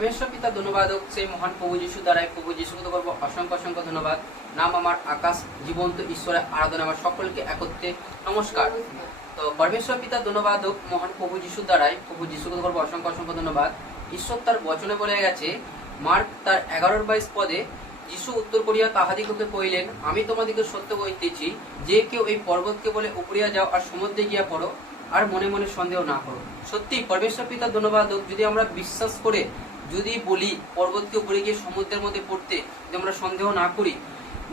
পরমেশ্বর পিতা ধন্যবাদ সেই মহান প্রভু যিশু দ্বারাই প্রভু যিশুকে করব? অসংখ্য অসংখ্য ধন্যবাদ। নাম আমার আকাশ, জীবন্ত ঈশ্বরের আরাধনা। আমার সকলকে একত্রে নমস্কার। তো পরমেশ্বর পিতা ধন্যবাদ হোক মহান প্রভু যিশু দ্বারাই প্রভু যিশুকে করব? অসংখ্য অসংখ্য ধন্যবাদ। ঈশ্বর তার বচনে বলে গেছে, মার্ক তার এগারোর বাইশ পদে যিশু উত্তর করিয়া তাহাদিগকে কহিলেন, আমি তোমাদিকে সত্য কইতেছি যে কেউ এই পর্বতকে বলে উপরিয়া যাও আর সমুদ্রে গিয়া পড়ো, আর মনে মনে সন্দেহ না করো। সত্যি পরমেশ্বর পিতা ধন্যবাদ যদি আমরা বিশ্বাস করে যদি বলি পর্বতকে উপরে গিয়ে সমুদ্রের মধ্যে পড়তে যদি আমরা সন্দেহ না করি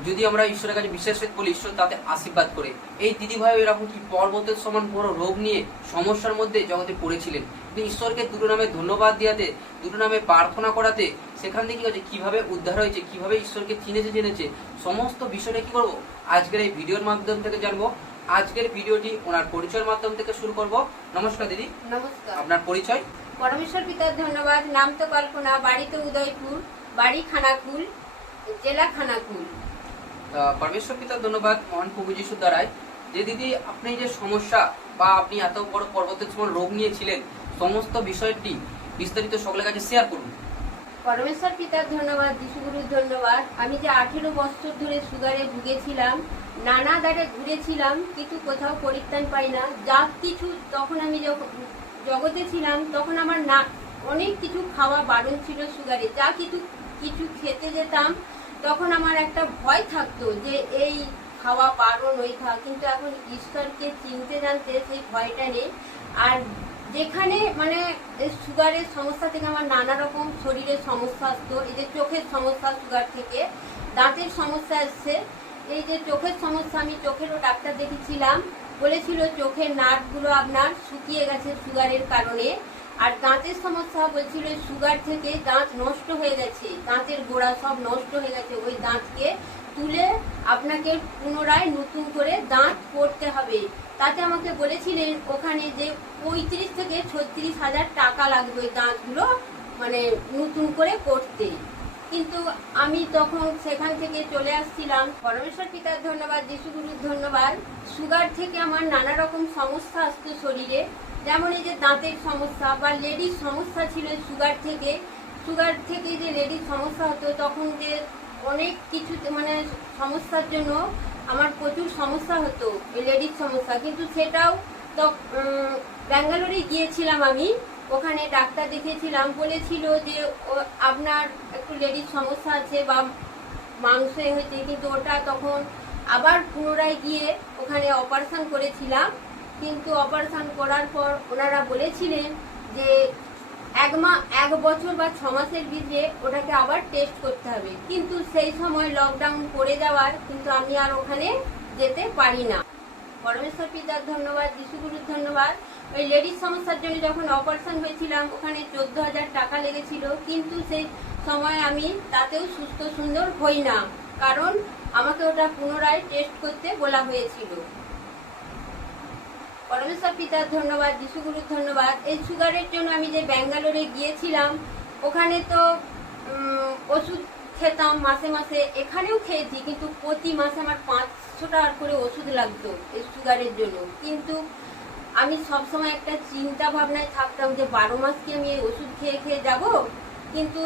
যদি আমরা ঈশ্বরের কাছে বিশ্বাস বলি ঈশ্বর তাতে আশীর্বাদ করে। এই দিদি ভাই এরকম কি পর্বতের সমান বড় রোগ নিয়ে সমস্যার মধ্যে জগতে পড়েছিলেন? তিনি ঈশ্বরকে দুটো নামে ধন্যবাদ দিয়াতে দুটো নামে প্রার্থনা করাতে সেখান থেকে কি হচ্ছে কীভাবে উদ্ধার হয়েছে? কীভাবে ঈশ্বরকে চিনেছে জেনেছে? সমস্ত বিষয়টা কি করব? আজকের এই ভিডিওর মাধ্যম থেকে জানব। আজকের ভিডিওটি ওনার পরিচয়ের মাধ্যম থেকে শুরু করব। নমস্কার দিদি। নমস্কার। আপনার পরিচয়? পরমেশ্বর পিতার ধন্যবাদ। নাম তো কল্পনা বাড়ি তো উদয়পুর বাড়ি খানাকুল জেলা খানাকুল। পরমেশ্বর পিতার ধন্যবাদ মহান প্রভু যিশু দ্বারাই যে দিদি আপনি যে সমস্যা বা আপনি এত বড় পর্বতের সময় রোগ নিয়েছিলেন সমস্ত বিষয়টি বিস্তারিত সকলের কাছে শেয়ার করুন। পরমেশ্বর পিতার ধন্যবাদ যিশুগুরুর ধন্যবাদ। আমি যে আঠেরো বছর ধরে সুগারে ভুগেছিলাম নানা দ্বারে ঘুরেছিলাম কিন্তু কোথাও পরিত্রাণ পাই না। যা কিছু তখন আমি যখন জগতে ছিলাম, তখন আমার না, অনেক কিছু খাওয়া বারণ ছিল সুগারে যা কিছু কিছু খেতে যেতাম, তখন আমার একটা ভয় থাকতো যে এই খাওয়া বারণ ওই খাওয়া কিন্তু এখন ঈশ্বরকে চিনতে জানতে সেই ভয়টা নেই। আর যেখানে মানে সুগারের সমস্যা থেকে আমার নানা রকম শরীরের সমস্যা আসতো, এই যে চোখের সমস্যা সুগার থেকে, দাঁতের সমস্যা আসছে এই যে চোখের সমস্যা, আমি চোখেরও ডাক্তার দেখেছিলাম বলেছিল চোখের নার্ভগুলো আপনার শুকিয়ে গেছে সুগারের কারণে। আর দাঁতের সমস্যা বলছিল সুগার থেকে দাঁত নষ্ট হয়ে গেছে, দাঁতের গোড়া সব নষ্ট হয়ে গেছে। ওই দাঁতকে তুলে আপনাকে পুনরায় নতুন করে দাঁত করতে হবে। তাতে আমাকে বলেছিলেন ওখানে যে পঁয়ত্রিশ থেকে ছত্রিশ হাজার টাকা লাগবে ওই দাঁতগুলো মানে নতুন করে করতে। কিন্তু আমি তখন সেখান থেকে চলে আসছিলাম। পরমেশ্বর পিতার ধন্যবাদ, যিশুগুরুর ধন্যবাদ। সুগার থেকে আমার নানা রকম সমস্যা আসতো শরীরে। যেমন এই যে দাঁতের সমস্যা বা লেডির সমস্যা ছিল সুগার থেকে। সুগার থেকে যে লেডির সমস্যা হতো, তখন যে অনেক কিছু মানে সমস্যার জন্য আমার প্রচুর সমস্যা হতো লেডির সমস্যা। কিন্তু সেটাও তো ব্যাঙ্গালোরে গিয়েছিলাম আমি। ওখানে ডাক্তার দেখিয়েছিলাম, বলেছিল যে আপনার একটু লেডির সমস্যা আছে বা মাংস হয়েছে, কিন্তু ওটা তখন আবার পুনরায় গিয়ে ওখানে অপারেশন করেছিলাম। কিন্তু অপারেশন করার পর ওনারা বলেছিলেন যে এক মা, এক বছর বা ছ মাসের ভিতরে ওটাকে আবার টেস্ট করতে হবে। কিন্তু সেই সময় লকডাউন পড়ে যাওয়ার কিন্তু আমি আর ওখানে যেতে পারি না। পরমেশ্বর পিতার ধন্যবাদ, যিশুগুরুর ধন্যবাদ। ওই লেডিস সমস্যার জন্য যখন অপারেশন হয়েছিলাম, ওখানে চোদ্দ হাজার টাকা লেগেছিল। কিন্তু সেই সময় আমি তাতেও সুস্থ সুন্দর হই না। কারণ আমাকে ওটা পুনরায় টেস্ট করতে বলা হয়েছিল। পরমেশ্বর পিতার ধন্যবাদ, যিশুগুরুর ধন্যবাদ। এই সুগারের জন্য আমি যে ব্যাঙ্গালোরে গিয়েছিলাম, ওখানে তো ওষুধ খেতাম মাসে মাসে। এখানেও খেয়েছি, কিন্তু প্রতি মাসে আমার পাঁচশো টাকা করে ওষুধ লাগতো এই সুগারের জন্য। কিন্তু আমি সবসময় একটা চিন্তা ভাবনায় থাকতাম যে বারো মাস কি আমি এই ওষুধ খেয়ে খেয়ে যাব? কিন্তু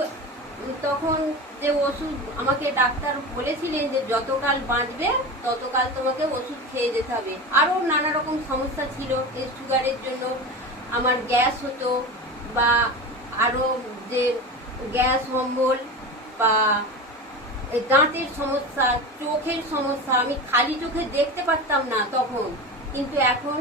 তখন যে ওষুধ আমাকে ডাক্তার বলেছিলেন যে যতকাল বাঁচবে, ততকাল তোমাকে ওষুধ খেয়ে যেতে হবে। আরও নানা রকম সমস্যা ছিল, এই সুগারের জন্য আমার গ্যাস হতো বা আরও যে গ্যাস অম্বল বা দাঁতের সমস্যা, চোখের সমস্যা, আমি খালি চোখে দেখতে পারতাম না তখন। কিন্তু এখন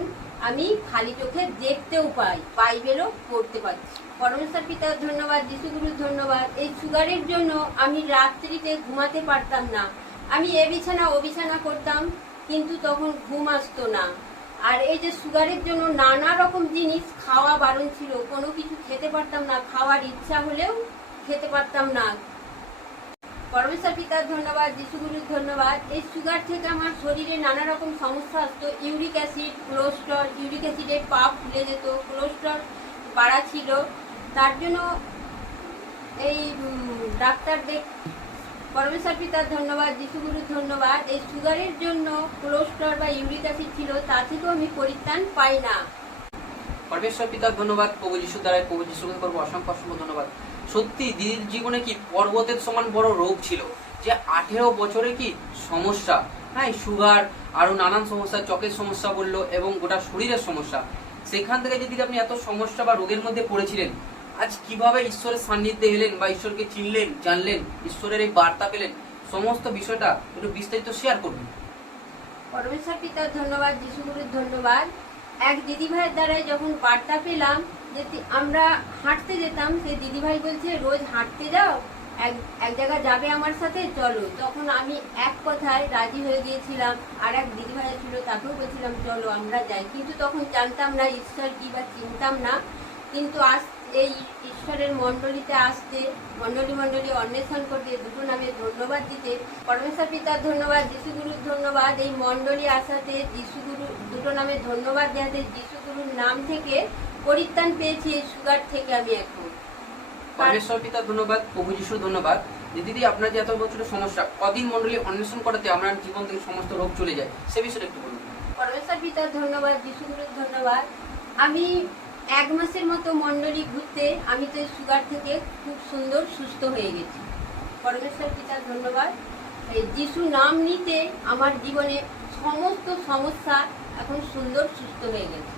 আমি খালি চোখে দেখতেও পাই, বাইবেলও পড়তে পারছি। পরমেশ্বর পিতার ধন্যবাদ, যিশুগুরুর ধন্যবাদ, এই সুগারের জন্য আমি রাত্রিতে ঘুমাতে পারতাম না। আমি এ বিছানা, ও বিছানা করতাম, কিন্তু তখন ঘুম আসতো না। আর এই যে সুগারের জন্য নানা রকম জিনিস খাওয়া বারণ ছিল, কোনো কিছু খেতে পারতাম না, খাওয়ার ইচ্ছা হলেও খেতে পারতাম না। পরমেশ্বর পিতার ধন্যবাদ, যিশুগুরুর ধন্যবাদ। এই সুগার থেকে আমার শরীরে নানা রকম সমস্যা আসতো। ইউরিক অ্যাসিড কোলেস্ট্রল ইউরিক অ্যাসিডের পা ফুলে যেত। কোলেস্ট্রল বাড়া ছিল। তার জন্য এই ডাক্তার দেখ পরমেশ্বর পিতার ধন্যবাদ, যিশুগুরুর ধন্যবাদ। এই সুগারের জন্য কোলেস্ট্রল বা ইউরিক অ্যাসিড ছিল, তা থেকেও আমি পরিত্রাণ পাই না। পরমেশ্বর পিতার ধন্যবাদ। প্রভু যিশু দ্বারাই প্রভু যিশুকে করব অসংখ্য অসংখ্য ধন্যবাদ। সত্যি, দিদির জীবনে কি পর্বতের সমান বড় রোগ ছিল? যে আঠেরো বছরে কি সমস্যা? হ্যাঁ সুগার, আরও নানান সমস্যা চকের সমস্যা বলল এবং গোটা শরীরের সমস্যা। সেখান থেকে যদি আপনি এত সমস্যা বা রোগের মধ্যে পড়েছিলেন, আজ কীভাবে ঈশ্বরের সান্নিধ্যে এলেন বা ঈশ্বরকে চিনলেন, জানলেন, ঈশ্বরের এই বার্তা পেলেন, সমস্ত বিষয়টা একটু বিস্তারিত শেয়ার করুন। পরমেশ্বর পিতার ধন্যবাদ যিশুগুরুর ধন্যবাদ। এক দিদিভাইয়ের দ্বারাই যখন বার্তা পেলাম যে আমরা হাঁটতে যেতাম, সেই দিদিভাই বলছে, রোজ হাঁটতে যাও, এক এক জায়গায় যাবে আমার সাথে, চলো। তখন আমি এক কথায় রাজি হয়ে গিয়েছিলাম, আর এক দিদিভাই ছিল, তাকেও বলছিলাম, চলো, আমরা যাই। কিন্তু তখন জানতাম না, ঈশ্বর কি বা চিনতাম না। কিন্তু আজ এই ঈশ্বরের মণ্ডলীতে আসতে, মণ্ডলী মণ্ডলী অন্বেষণ করতে, দুটো নামে ধন্যবাদ দিতে, পরমেশ্বর পিতার ধন্যবাদ, যিশুগুরুর ধন্যবাদ, এই মণ্ডলী আসাতে, যিশুগুরু, দুটো নামে ধন্যবাদ দেওয়াতে, যিশুগুরুর নাম থেকে পরিত্রাণ পেয়েছি এই সুগার থেকে আমি এখন। পরমেশ্বর পিতা ধন্যবাদ প্রভু যিশুর ধন্যবাদ। যে দিদি আপনার যে এত বছরের সমস্যা কদিন মন্ডলী অন্বেষণ করাতে আপনার জীবন থেকে সমস্ত রোগ চলে যায় সে বিষয়ে একটু বলুন। পরমেশ্বর পিতার ধন্যবাদ যিশুগুরুর ধন্যবাদ। আমি এক মাসের মতো মণ্ডলী ঘুরতে আমি তো সুগার থেকে খুব সুন্দর সুস্থ হয়ে গেছি। পরমেশ্বর পিতার ধন্যবাদ। যিশু নাম নিতে আমার জীবনে সমস্ত সমস্যা এখন সুন্দর সুস্থ হয়ে গেছে।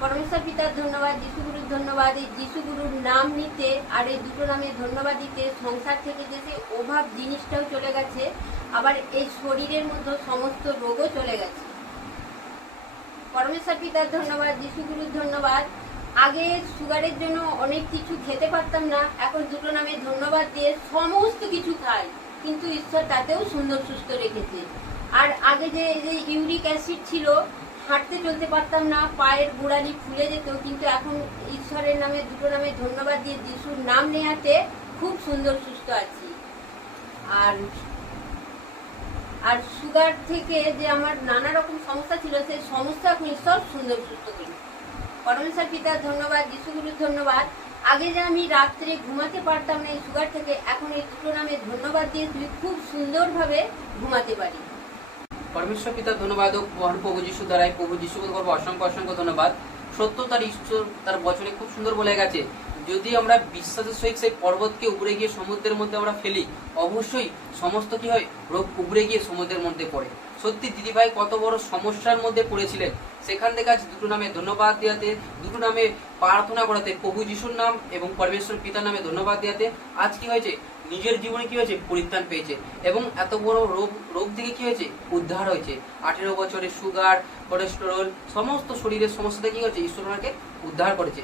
পরমেশ্বর পিতার ধন্যবাদ, যিশুগুরুর ধন্যবাদ, এই যিশুগুরুর নাম নিতে আর এই দুটো নামে ধন্যবাদ দিতে সংসার থেকে যে সে অভাব জিনিসটাও চলে গেছে, আবার এই শরীরের মধ্যে সমস্ত রোগও চলে গেছে। পরমেশ্বর পিতার ধন্যবাদ, যিশুগুরুর ধন্যবাদ। আগে সুগারের জন্য অনেক কিছু খেতে পারতাম না, এখন দুটো নামে ধন্যবাদ দিয়ে সমস্ত কিছু খাই, কিন্তু ঈশ্বর তাতেও সুন্দর সুস্থ রেখেছে। আর আগে যে ইউরিক অ্যাসিড ছিল হাঁটতে চলতে পারতাম না, পায়ের গোড়ালি ফুলে যেত, কিন্তু এখন ঈশ্বরের নামে, দুটো নামে ধন্যবাদ দিয়ে যিশুর নাম নেওয়াতে খুব সুন্দর, সুস্থ আছি। আর আর সুগার থেকে যে আমার নানা রকম সমস্যা ছিল, সেই সমস্যা এখন ঈশ্বর সুন্দর, সুস্থ করি পরমেশ্বর পিতার ধন্যবাদ, যিশুগুরুর ধন্যবাদ। আগে যে আমি রাত্রে ঘুমাতে পারতাম না এই সুগার থেকে, এখন এই দুটো নামে ধন্যবাদ দিয়ে তুই খুব সুন্দরভাবে ঘুমাতে পারি। পরমেশ্বর পিতা ধন্যবাদ ও প্রভু যিশু দ্বারাই প্রভু যিশুকে করব অসংখ্য অসংখ্য ধন্যবাদ। সত্য তার ঈশ্বর তার বচনে খুব সুন্দর বলে গেছে। যদি আমরা বিশ্বাসের সহিত সেই পর্বতকে উপরে গিয়ে সমুদ্রের মধ্যে আমরা ফেলি, অবশ্যই সমস্ত কি হয়? রোগ উপরে গিয়ে সমুদ্রের মধ্যে পড়ে। সত্যি দিদিভাই কত বড় সমস্যার মধ্যে পড়েছিলেন। সেখান থেকে আজ দুটো নামে ধন্যবাদ দেওয়াতে, দুটো নামে প্রার্থনা করাতে, প্রভু যিশুর নাম এবং পরমেশ্বর পিতার নামে ধন্যবাদ দেওয়াতে, আজ কি হয়েছে? নিজের জীবনে কি হয়েছে? পরিত্রাণ পেয়েছে। এবং এত বড় রোগ রোগ থেকে কি হয়েছে? উদ্ধার হয়েছে। আঠেরো বছরে সুগার কোলেস্টেরল সমস্ত শরীরের সমস্যা থেকে কি হয়েছে? ঈশ্বর ওনাকে উদ্ধার করেছে।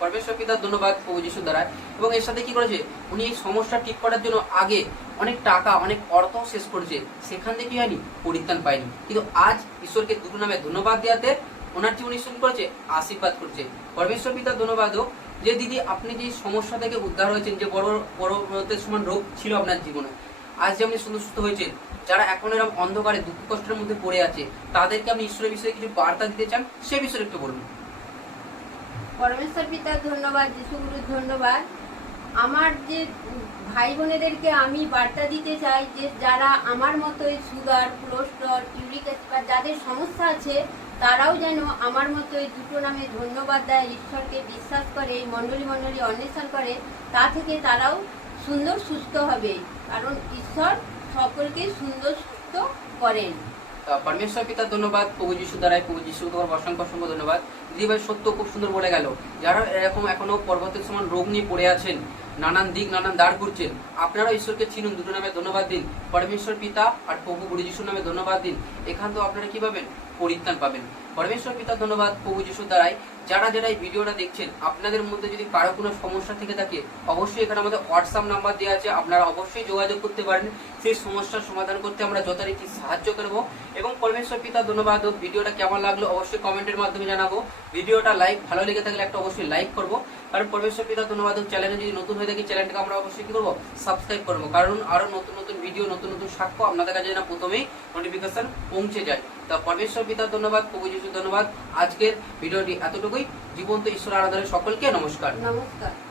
পরমেশ্বর পিতার ধন্যবাদ প্রভু যিশুর দ্বারা। এবং এর সাথে কি করেছে? উনি এই সমস্যা ঠিক করার জন্য আগে অনেক টাকা, অনেক অর্থ শেষ করেছে। সেখান থেকে কি হয়নি? পরিত্রাণ পায়নি। কিন্তু আজ ঈশ্বরকে দুটো নামে ধন্যবাদ দেওয়াতে ওনার জীবন কি করেছে, আশীর্বাদ করছে। পরমেশ্বর পিতার ধন্যবাদ যে দিদি আপনি যে সমস্যা থেকে উদ্ধার হয়েছেন, যে বড় বড় সমান রোগ ছিল আপনার জীবনে, আজ যে আপনি সুন্দর সুস্থ হয়েছেন, যারা এখন এরকম অন্ধকারে দুঃখ কষ্টের মধ্যে পড়ে আছে, তাদেরকে আপনি ঈশ্বরের বিষয়ে কিছু বার্তা দিতে চান? সে বিষয়ে একটু বলুন। পরমেশ্বর পিতার ধন্যবাদ, যিশুগুরুর ধন্যবাদ। আমার যে ভাই বোনেদেরকে আমি বার্তা দিতে চাই, যে যারা আমার মতোই সুগার কোলেস্ট্রল ইউরিক যাদের সমস্যা আছে তারাও যেন আমার মতো এই দুটো নামে ধন্যবাদ দেয়, ঈশ্বরকে বিশ্বাস করে, এই মণ্ডলী মণ্ডলী অন্বেষণ করে, তা থেকে তারাও সুন্দর সুস্থ হবে। কারণ ঈশ্বর সকলকে সুন্দর সুস্থ করেন। পরমেশ্বর পিতার ধন্যবাদ, প্রভু যিশু দ্বারাই প্রভু যিশু তোমার অসংখ্য অসংখ্য ধন্যবাদ। দিদিভাই সত্য খুব সুন্দর বলে গেল। যারা এরকম এখনও পর্বতের সমান রোগ নিয়ে পড়ে আছেন নানান দিক, নানান দাঁড় করছেন। আপনারা ঈশ্বরকে চিনুন, দুটো নামে ধন্যবাদ দিন। পরমেশ্বর পিতা আর প্রভু গুরু যিশুর নামে ধন্যবাদ দিন। এখান তো আপনারা কি পাবেন? পরিত্রাণ পাবেন। পরমেশ্বর পিতা ধন্যবাদ প্রভু যিশুর দ্বারাই। যারা যারা এই ভিডিওটা দেখছেন, আপনাদের মধ্যে যদি কারও কোনো সমস্যা থেকে থাকে, অবশ্যই এখানে আমাদের হোয়াটসঅ্যাপ নাম্বার দেওয়া আছে। আপনারা অবশ্যই যোগাযোগ করতে পারেন। সেই সমস্যার সমাধান করতে আমরা যথারীতি সাহায্য করব। এবং পরমেশ্বর পিতা, ধন্যবাদ। ভিডিওটা কেমন লাগল অবশ্যই কমেন্টের মাধ্যমে জানাব। ভিডিওটা লাইক ভালো লেগে থাকলে একটা অবশ্যই লাইক করব। কারণ পরমেশ্বর পিতা, ধন্যবাদ। চ্যানেলে যদি নতুন হয়ে থাকি চ্যানেলটাকে আমরা অবশ্যই কি করব? সাবস্ক্রাইব করব। কারণ আরও নতুন নতুন ভিডিও নতুন নতুন সাক্ষ্য আপনাদের কাছে যেন প্রথমেই নোটিফিকেশন পৌঁছে যায়। তা পরমেশ্বর পিতা, ধন্যবাদ, প্রভু যিশু, ধন্যবাদ। আজকের ভিডিওটি এতটুকুই। জীবন্ত ঈশ্বর আরাধনের সকলকে নমস্কার। নমস্কার।